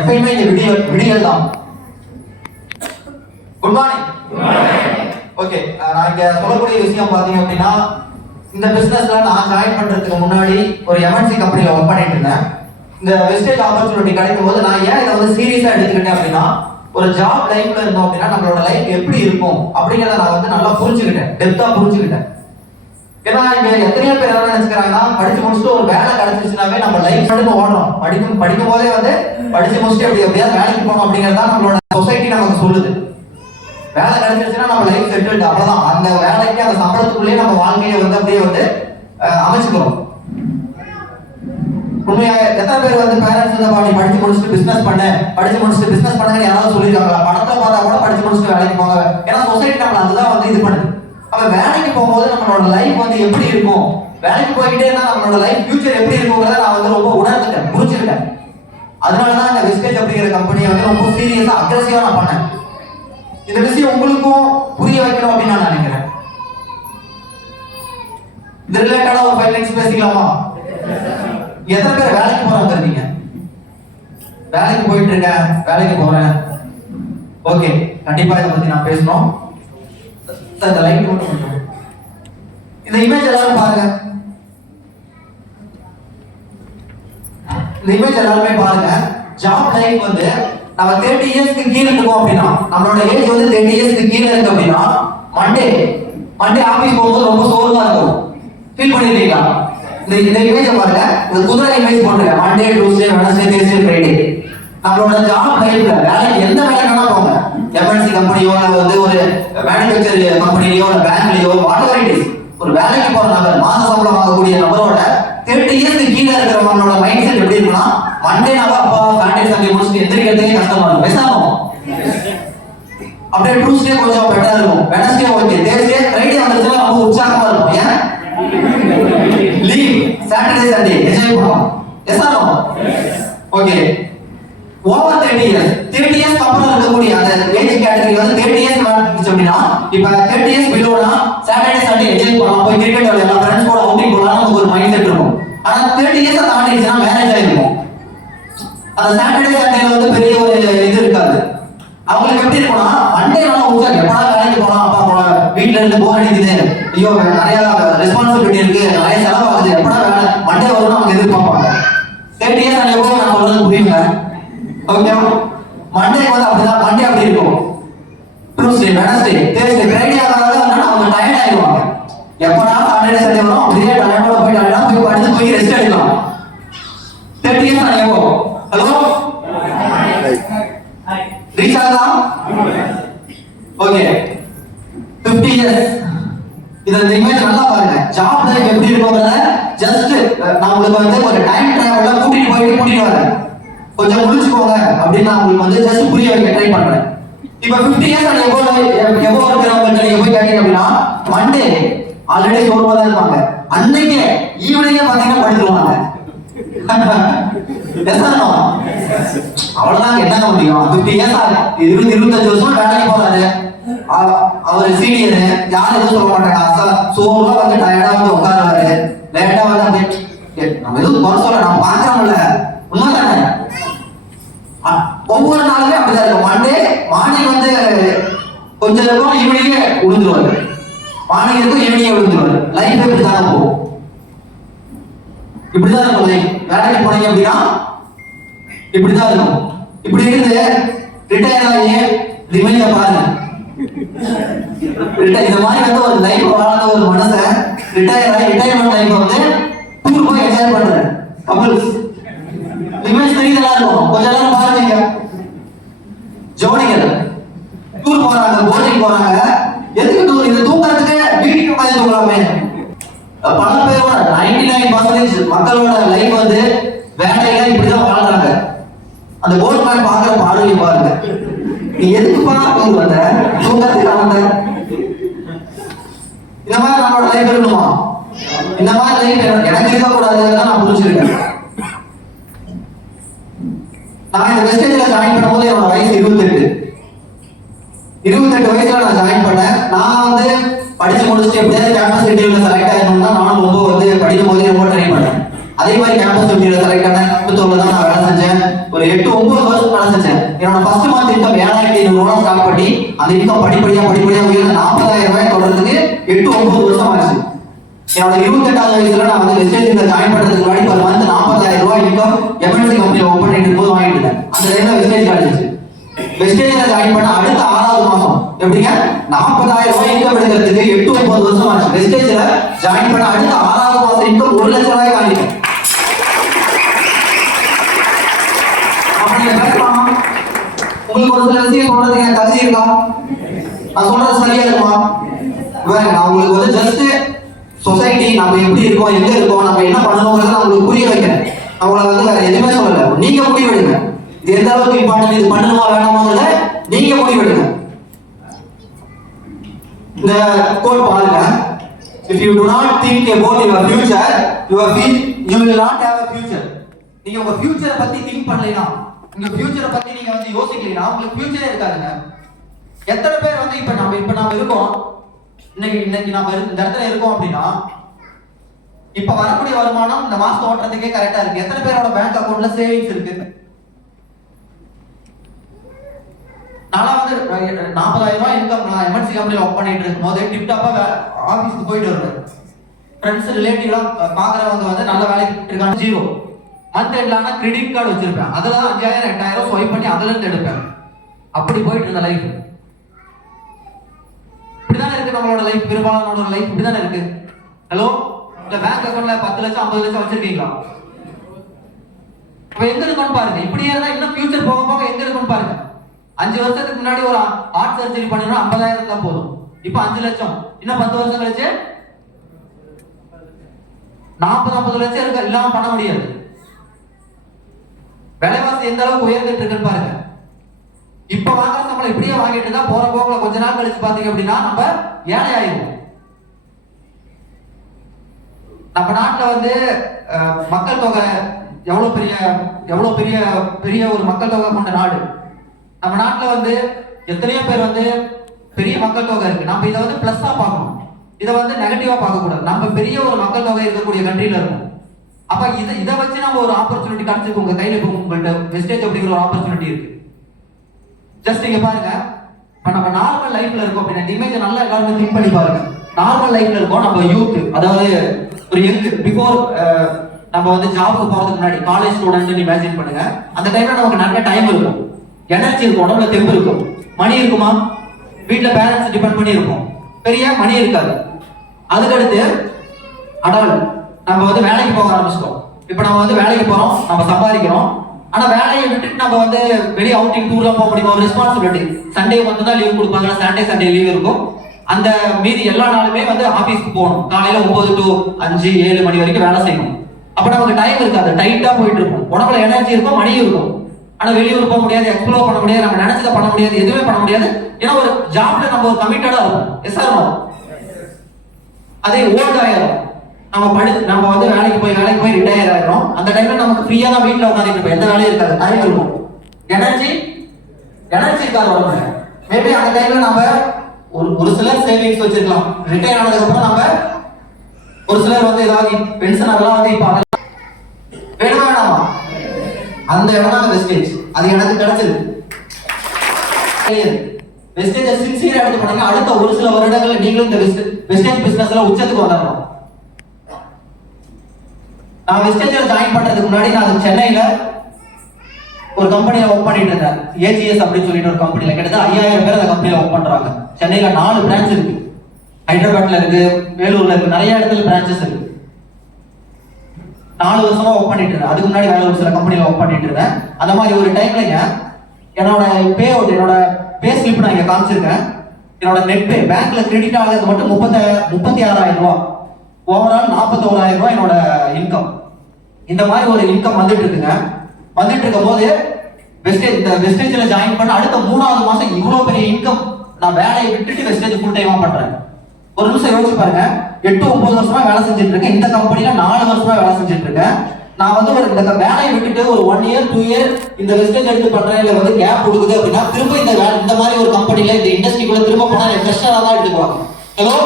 எப்பயுமே இங்க விடியல் தான். Good morning. ஓகே, நான் இங்க சொல்லக்கூடிய விஷயம் பாத்தீங்க அப்படின்னா, இந்த பிசினஸ்ல நான் ஜாயின் பண்றதுக்கு முன்னாடி ஒரு எம்என்சி கம்பெனில ஒர்க் பண்ணிட்டு இருந்தேன். இந்த வெஸ்டேஜ் ஆப்பர்ச்சுனிட்டி கிடைக்கும் போது நான் ஏன் இதை வந்து சீரியஸா எடுத்துக்கிட்டேன் அப்படின்னா, ஒரு ஜாப் லைஃப்ல இருந்தோம் அப்படின்னா நம்மளோட லைஃப் எப்படி இருக்கும் அப்படிங்கிறத நான் வந்து நல்லா புரிஞ்சுக்கிட்டேன், டெப்தா புரிஞ்சுக்கிட்டேன். ஏன்னா இங்க எத்தனையோ பேர் என்ன நினைச்சுக்கிறாங்கன்னா, படிச்சு முடிச்சுட்டு ஒரு வேலை கிடைச்சிச்சுனாவே நம்ம லைஃப் மட்டும் ஓடுறோம். படிக்கும் போதே வந்து படிச்சு முடிச்சுட்டு எப்படியாவது வேலைக்கு போகணும் அப்படிங்கிறதா நம்மளோட சொசைட்டி நமக்கு சொல்லுது. வேலை கிடைச்சிருச்சுன்னா நம்ம லைஃப் செட்டில்டு, அவ்வளவுதான். அந்த வேலைக்கு அந்த சம்பளத்துக்குள்ளேயே நம்ம வாழ்க்கையை வந்து அப்படியே வந்து அமைச்சுக்கிறோம். உண்மையா எத்தனை பேர் வந்து பேரண்ட்ஸ் வந்து நீ படிச்சு முடிச்சுட்டு பிசினஸ் பண்ணுங்க யாராவது சொல்லிருக்காங்களா? படத்தை பார்த்தா கூட படிச்சு முடிச்சுட்டு வேலைக்கு போங்க. ஏன்னா சொசைட்டி நம்மள அதுதான் வந்து இது பண்ணுது. அப்ப வேலைக்கு போகும்போது நம்மளோட லைஃப் வந்து எப்படி இருக்கும், வேலைக்கு போய்கிட்டே இருந்தா நம்மளோட லைஃப் ஃபியூச்சர் எப்படி இருக்குங்கிறத நான் வந்து ரொம்ப உணர்ந்துட்டேன், புரிஞ்சுக்கிட்டேன். அதனாலதான் இந்த வெஸ்டேஜ் அப்படிங்கிற கம்பெனியை வந்து ரொம்ப சீரியஸா அக்ரெசிவா நான் பண்ணேன். இந்த விஷயம் உங்களுக்கும் புரிய வைக்கணும் அப்படின்னு நான் நினைக்கிறேன். இது ரிலேட்டடா ஒரு 5 minutes பேசிக்கலாமா? எத்தனை பேர் வேலைக்கு போறாங்க இருக்கீங்க? வேலைக்கு போயிட்டு இருக்கேன், வேலைக்கு போறேன். ஓகே, கண்டிப்பா இதை பத்தி நான் பேசணும். இந்த லைட் மட்டும் இந்த இமேஜ் எல்லாரும் பாருங்க. இந்த இமேஜ் எல்லாருமே பாருங்க. ஜாப் லைஃப் வந்து நம்ம 30 இயர்ஸ்க்கு கீழே இருக்கோம் அப்படின்னா, நம்மளோட ஏஜ் வந்து 30 இயர்ஸ்க்கு கீழே இருக்கு அப்படின்னா, மண்டே ஆபீஸ் போகும்போது ரொம்ப சோர்வா இருக்கும். ஃபீல் பண்ணிருக்கீங்களா? இந்த இமேஜ் பாருங்க. இந்த குதிரை இமேஜ் போட்டுருங்க. Monday, Tuesday, Wednesday, Thursday, Friday. நம்மளோட ஜாப் லைஃப்ல வேலைக்கு எந்த வேலைக்குனா போங்க, எம்என்சி கம்பெனியோ இல்ல வந்து ஒரு மேனுஃபேக்சர் கம்பெனியோ இல்ல பேங்க்லயோ, வாட்டர் இட் இஸ், ஒரு வேலைக்கு போற நபர், மாத சம்பளம் வாங்கக்கூடிய நபரோட 30 இயர்ஸ்க்கு கீழே இருக்கிறவங்களோட மைண்ட் செட் எப்படி இருக்குன்னா, மண்டே நாவா அப்பா சாட்டர்டே சண்டே முடிச்சுட்டு எந்திரிக்கிறதுக்கே கஷ்டமா இருக்கும், பேசாம. அப்படியே டியூஸ்டே கொஞ்சம் பெட்டரா இருக்கும், வெட்னஸ்டே ஓகே, தேர்ஸ்டே, ஃப்ரைடே வந்துச்சுன்னா ரொம்ப உற்சாகமா இருக்கும். ஏன் லீவ், சாட்டர்டே சண்டே என்ஜாய் பண்ணுவோம், பேசாம. ஓகே, ஓவர் 30 இயர்ஸ் அப்புறம் இருக்கக்கூடிய அந்த ஏஜ் கேட்டகரி வந்து 30 இயர்ஸ் வந்துச்சு அப்படின்னா, இப்ப 30 இயர்ஸ் பிலோனா சாட்டர்டே சண்டே என்ஜாய் பண்ணலாம், போய் கிரிக்கெட் விளையாடலாம், ஃப்ரெண்ட்ஸ் கூட அவுட்டிங் போகலாம், நமக்கு ஒரு மைண்ட் செட் இருக்கும். ஆனா 30 இயர்ஸ் தாண்டிடுச்சுன்னா மேரேஜ் ஆயிருக்கும். அந்த சாட்டர்டே சண்டேல வந்து பெரிய ஒரு இது இருக்காது. அவங்களுக்கு எப்படி இருக்கும்னா, மண்டே நல்லா ஊசா எப்படா வேலைக்கு போகலாம், அப்பா போல வீட்டுல இருந்து போர் அடிக்குது, ஐயோ நிறைய ரெஸ்பான்சிபிலிட்டி இருக்கு, நிறைய செலவாகுது, எப்படா வேலை மண்டே வரும்னு அவங்க எதிர்பார்ப்பாங்க. 30 இயர்ஸ் ஆனப்போ நான் சொல்றது புரியுங்க. ஓகே, மண்டே வந்து அப்படிதான், மண்டே அப்படி இருக்கும். டியூஸ்டே, வெட்னஸ்டே, தேர்ஸ்டே, ஃப்ரைடே ஆகாதனால அவங்க டயர்ட் ஆயிடுவாங்க. எப்படா சாட்டர்டே சண்டே வரும், அப்படியே டயர்டோட போய் படுத்து போய் ரெஸ்ட் எடுக்கலாம். 30 இயர்ஸ் ஆனப்போ ஹலோ ரீச் ஆகலாம். Okay, 50 years. இந்த இமேஜ் நல்லா பாருங்க. ஜாப் லைஃப் எப்படி இருக்கும்ங்கறத ஜஸ்ட் நான் உங்களுக்கு வந்து ஒரு டைம் டிராவல்ல கூட்டிட்டு வரேன். கொஞ்சம் புரிஞ்சுக்கோங்க அப்படின்னு நான் உங்களுக்கு வந்து ஜஸ்ட் புரிய வைக்க ட்ரை பண்றேன். இப்ப 50 இயர்ஸ் எவ்வளோ இருக்கிறவங்க நீங்க போய் கேட்டீங்க அப்படின்னா, மண்டே ஆல்ரெடி சோர்வா தான் இருப்பாங்க, அன்னைக்கு ஈவினிங்கே பாத்தீங்கன்னா படுத்துருவாங்க. அவ்வளவுதான், என்ன முடியும்? 50 இயர்ஸ் 25 வருஷம் வேலைக்கு போறாரு, அவர் சீனியர், யாரும் எதுவும் சொல்ல மாட்டாங்க. சோர்வா வந்து டயர்டா வந்து உட்காருவாரு, லேட்டா வந்து அப்படியே நம்ம எதுவும் குறை சொல்ல, நம்ம பாக்குறோம்ல, உண்மைதானே? ஒவ்வொரு நாளுமே அப்படிதான் இருக்கும். மண்டே மார்னிங் வந்து கொஞ்சம் இருக்கும், ஈவினிங்கே விழுந்துருவாரு, மார்னிங் இருக்கும், ஈவினிங்கே விழுந்துருவாரு. லைஃப் இப்படிதான் போகும், இப்படிதான் இருக்கும் லைஃப். வேலைக்கு போனீங்க அப்படின்னா இப்படிதான் இருக்கும். இப்படி இருந்து ரிட்டையர் ஆகி ரிமைண்ட பாருங்க. இந்த மாதிரி வந்து ஒரு லைஃப் வாழ்ந்த ஒரு மனுஷன் ரிட்டையர்மெண்ட் லைஃப் வந்து டூர் போய் என்ஜாய் பண்றேன். கப்பல்ஸ் இமேஜ் தெரியுதா இருக்கும், கொஞ்ச நேரம் பாருங்க. ஜோடிகள் டூர் போறாங்க, போட்டிங் போறாங்க. எதுக்கு டூர்? இது தூங்குறதுக்கு வீட்டுக்கு உட்காந்து தூங்கலாமே. பல பேரோட 99% மக்களோட லைஃப் வந்து வேலையில இப்படிதான் வாழ்றாங்க. அந்த போட் மேன் பாக்குற பாடலை பாருங்க. நீ எதுக்குப்பா டூர் வந்த? தூங்கறதுக்கு வந்த? இந்த மாதிரி நம்மளோட லைஃப் இருக்கணுமா? இந்த மாதிரி லைஃப் எனக்கு இருக்கக்கூடாதுன்னு நான் புரிஞ்சுக்கிட்டேன். நான் இந்த வெஸ்டேஜ்ல ஜாயின் பண்ணும்போது என்னோட வயசு 28 வயசுல நான் ஜாயின் பண்ணேன். நான் வந்து படிச்சு முடிச்சுட்டு எப்படியாவது கேம்பஸ் இன்டர்வியூல செலக்ட் ஆகணும்னா நானும் ரொம்ப வந்து படிக்கும் போதே ரொம்ப ட்ரை பண்ணேன். அதே மாதிரி கேம்பஸ் இன்டர்வியூல செலக்ட் ஆன கோயம்புத்தூர்ல தான் நான் வேலை செஞ்சேன். ஒரு 8-9 வருஷம் 7,500 ஸ்டார்ட் பண்ணி அந்த இன்கம் படிப்படியா உயர்ந்து 40,000 ரூபாய் தொடர்றதுக்கு 8-9 வருஷம் ஆச்சு. என்னோட 28வது வயசுல நான் வந்து வெஸ்டேஜ்ல ஜாயின் பண்றதுக்கு முன்னாடி ஒரு மந்த் 40,000 ரூபாய் இன்கம் எம்என்சி கம்பெனில ஒர்க் பண்ணிட்டு இருக்கும்போது வாங்கிட்டு இருந்தேன். அந்த டைம்ல வெஸ்டேஜ் கிடைச்சிச்சு. வெஸ்டேஜ்ல ஜாயின் பண்ண அடுத்த 6வது மாசம் எப்படிங்க 40,000 ரூபாய் இன்கம் எடுக்கிறதுக்கு 8-9 வருஷம் ஆச்சு. வெஸ்டேஜ்ல ஜாயின் பண்ண அடுத்த 6வது மாசம் இன்கம் 1 லட்சம் ரூபாய் வாங்கிட்டேன். உங்களுக்கு ஒரு சில விஷயம் சொல்றதுக்கு எனக்கு தகுதி இருக்கா? நான் சொல்றது சரியா இருக்குமா? நான் உங்களுக்கு வந்து ஜஸ்ட் சொசைட்டி நம்ம எப்படி இருக்கோம், எங்க இருக்கோம், நம்ம என்ன பண்ணணுங்கிறத நான் உங்களுக்கு புரிய வைக்கிறேன். அவங்கள வந்து வேற எதுவுமே சொல்லல. நீங்க முடிவெடுங்க. இது எந்த அளவுக்கு இம்பார்ட்டன்ட், இது பண்ணணுமா வேணாமாங்கிறத நீங்க முடிவெடுங்க. இந்த கோட் பாருங்க. If you do not think about your future, you will not have a future. நீங்க உங்க ஃபியூச்சரை பத்தி திங்க் பண்ணலைனா, உங்க ஃபியூச்சரை பத்தி நீங்க வந்து யோசிக்கலைனா உங்களுக்கு ஃபியூச்சரே இருக்காதுங்க. எத்தனை பேர் வந்து இப்ப நாம இருக்கோம், இன்னைக்கு நாம இந்த இடத்துல இருக்கோம் அப்படின்னா இப்ப வரக்கூடிய வருமானம் இந்த மாசம் ஓட்டுறதுக்கே கரெக்டா இருக்கு. எத்தனை பேரோட பேங்க் அக்கவுண்ட்ல சேவிங்ஸ் இருக்கு? நான் வந்து 40,000 ரூபாய் இன்கம் நான் எம்என்சி கம்பெனில ஒர்க் பண்ணிட்டு இருக்கும் போது டிப்டாப்பா ஆபீஸ்க்கு போயிட்டு வருவேன். ஃப்ரெண்ட்ஸ் ரிலேட்டிவ்லாம் பாக்குறவங்க வந்து நல்ல வேலைக்கு இருக்காங்க. 0 மந்த் எண்ட்லான கிரெடிட் கார்டு வச்சிருப்பேன். அதுல தான் 5,000 8,000 ஸ்வைப் பண்ணி அதுல இருந்து எடுப்பேன். அப்படி போயிட்டு இருந்த லைஃப் இப்படிதானே இருக்கு. நம்மளோட லைஃப், பெரும்பாலானோட லைஃப் இப்படிதானே இருக்கு. ஹலோ, இந்த பேங்க் அக்கவுண்ட்ல 10 லட்சம் 50 லட்சம் வச்சிருக்கீங்களா? அப்ப எங்க இருக்குன்னு பாருங்க. இப்படியே இருந்தா இன்னும் ஃபியூச்சர் போக போக எங்க இருக்குன்னு பாருங்க. 5 வருஷத்துக்கு முன்னாடி ஒரு ஹார்ட் சர்ஜரி பண்ணணும் 50,000 தான் போதும். இப்ப 5 லட்சம். இன்னும் 10 வருஷம் கழிச்சு 40-50 லட்சம் இருக்கு. இல்லாம பண்ண முடியாது. விலைவாசி எந்த அளவுக்கு உயர்ந்துட்டு இருக்குன்னு பாருங்க. இப்ப வாங்குற சம்பளம் இப்படியே வாங்கிட்டு இருந்தா போற போக்குல கொஞ்ச நாள் கழிச்சு பாத்தீங்க அப்படின்னா நம்ம ஏழை ஆயிடுவோம். நம்ம நாட்டுல வந்து மக்கள் தொகை எவ்வளவு பெரிய ஒரு மக்கள் தொகை கொண்ட நாடு. நம்ம நாட்டுல வந்து எத்தனையோ பேர் வந்து பெரிய மக்கள் தொகை இருக்கு. நம்ம இதை வந்து பிளஸ்ஸா பார்க்கணும், இதை வந்து நெகட்டிவா பார்க்க கூடாது. நம்ம பெரிய ஒரு மக்கள் தொகை இருக்கக்கூடிய கண்ட்ரில இருக்கும். அப்ப இதை வச்சு நம்ம ஒரு ஆப்பர்ச்சுனிட்டி கிடைச்சிருக்கு. உங்க கையில இப்போ உங்கள்கிட்ட வெஸ்டேஜ் அப்படிங்கிற ஒரு ஆப்பர்ச்சுனிட்டி இருக்கு. ஜஸ்ட் இங்க பாருங்க. இப்ப நம்ம நார்மல் லைஃப்ல இருக்கோம் அப்படின்னா இமேஜ் நல்லா எல்லாருமே திங்க் பண்ணி பாருங்க. நார்மல் லைஃப்ல இருக்கோம், நம்ம யூத், அதாவது ஒரு யங் பிஃபோர் நம்ம வந்து ஜாபுக்கு போறதுக்கு முன்னாடி காலேஜ் ஸ்டூடெண்ட் இமேஜின் பண்ணுங்க. அந்த டைம்ல நமக்கு நிறைய டைம் இருக்கும், எனர்ஜி இருக்கும், உடம்புல தெம்பு இருக்கும். மணி இருக்குமா? வீட்டுல பேரண்ட்ஸ் டிபெண்ட் பண்ணி இருக்கும். பெரிய மணி இருக்காது. அதுக்கடுத்து அடல் நம்ம வந்து வேலைக்கு போக ஆரம்பிச்சிட்டோம். இப்ப நம்ம வந்து வேலைக்கு போறோம், நம்ம சம்பாதிக்கிறோம். ஆனா வேலையை விட்டுட்டு நம்ம வந்து வெளியே அவுட்டிங் டூர்லாம் போக முடியுமா? ஒரு ரெஸ்பான்சிபிலிட்டி. சண்டே வந்து தான் லீவ் கொடுப்பாங்க, சாட்டர்டே சண்டே லீவ் இருக்கும். அந்த மீதி எல்லா நாளுமே வந்து ஆபீஸ்க்கு போகணும். காலையில 9 to 5 7 மணி வரைக்கும் வேலை செய்யணும். அப்ப நமக்கு டைம் இருக்காது, டைட்டா போயிட்டு இருக்கும். உடம்புல எனர்ஜி இருக்கும், மணியும் இருக்கும். ஆனா வெளியூர் போக முடியாது, எக்ஸ்ப்ளோர் பண்ண முடியாது, நம்ம நினைச்சதை பண்ண முடியாது, எதுவுமே பண்ண முடியாது. ஏன்னா ஒரு ஜாப்ல நம்ம ஒரு கமிட்டடா இருக்கும். Yes or no? அதே ஓல்ட் ஆயிரும். நம்ம வந்து வேலைக்கு போய் ரிட்டையர் ஆயிடும். அந்த டைம்ல நமக்கு ஃப்ரீயா தான் வீட்டுல உட்காந்துட்டு இருப்போம். எந்த வேலையும் இருக்காது, டைம் இருக்கும். எனர்ஜி இருக்காது உடம்புல. மேபி அந்த டைம்ல நம்ம ஒரு சிலர் சேவிங்ஸ் வச்சிருக்கலாம். ரிட்டையர் ஆனதுக்கு அப்புறம் நம்ம ஒரு சிலர் வந்து ஏதாவது பென்ஷன் அதெல்லாம் வந்து இப்ப வேணுமா வேணாமா? அந்த இடம் தான் வெஸ்டேஜ். அது எனக்கு கிடைச்சது. வெஸ்டேஜ் சின்சியரா எடுத்து பண்ணீங்க. அடுத்த ஒரு சில வருடங்கள்ல நீங்களும் இந்த வெஸ்டேஜ் பிசினஸ்ல உச்சத்துக்கு வந்துடணும். நான் வெஸ்டேஜ்ல ஜாயின் பண்றதுக்கு முன்னாடி நான் சென்னையில ஒரு கம்பெனில ஒர்க் பண்ணிட்டு இருந்தேன். ஏஜிஎஸ் அப்படின்னு சொல்லிட்டு ஒரு கம்பெனில கிட்டத்தட்ட 5000 பேர் அந்த கம்பெனில ஒர்க் பண்றாங்க. சென்னையில 4 பிரான்ச் இருக்கு, ஹைதராபாத்ல இருக்கு, வேலூர்ல இருக்கு, நிறைய இடத்துல பிரான்ச்சஸ் இருக்கு. 4 வருஷமா ஒர்க் பண்ணிட்டு இருந்தேன். அதுக்கு முன்னாடி வேற ஒரு சில கம்பெனில ஒர்க் பண்ணிட்டு இருந்தேன். அந்த மாதிரி ஒரு டைம்லங்க என்னோட பே அவுட், என்னோட பே ஸ்லிப் நான் இங்க காமிச்சிருக்கேன். என்னோட நெட் பே பேங்க்ல கிரெடிட் ஆனது மட்டும் 36,000 ரூபாய். ஓவரால் 41,000 ரூபாய் என்னோட இன்கம். இந்த மாதிரி ஒரு இன்கம் வந்துட்டு இருக்குங்க. வந்துட்டு இருக்கும் போது வெஸ்டேஜ்ல ஜாயின் பண்ண அடுத்த 3வது மாசம் இவ்வளவு பெரிய இன்கம் நான் வேலையை விட்டுட்டு வெஸ்டேஜ் ஃபுல் டைமா பண்றேன். ஒரு நிமிஷம் யோசிச்சு பாருங்க. 8-9 வருஷமா வேலை செஞ்சுட்டு இருக்கேன். இந்த கம்பெனில 4 வருஷமா வேலை செஞ்சுட்டு இருக்கேன். நான் வந்து இந்த வேலையை விட்டுட்டு ஒரு 1 year 2 year இந்த வெஸ்டேஜ் எடுத்து பண்றேன், இல்ல வந்து கேப் கொடுக்குது அப்படின்னா திரும்ப இந்த மாதிரி ஒரு கம்பெனில இந்த இண்டஸ்ட்ரிக்குள்ள திரும்ப போனா ஃப்ரெஷரா தான் எடுத்துக்குவாங்க. ஹலோ,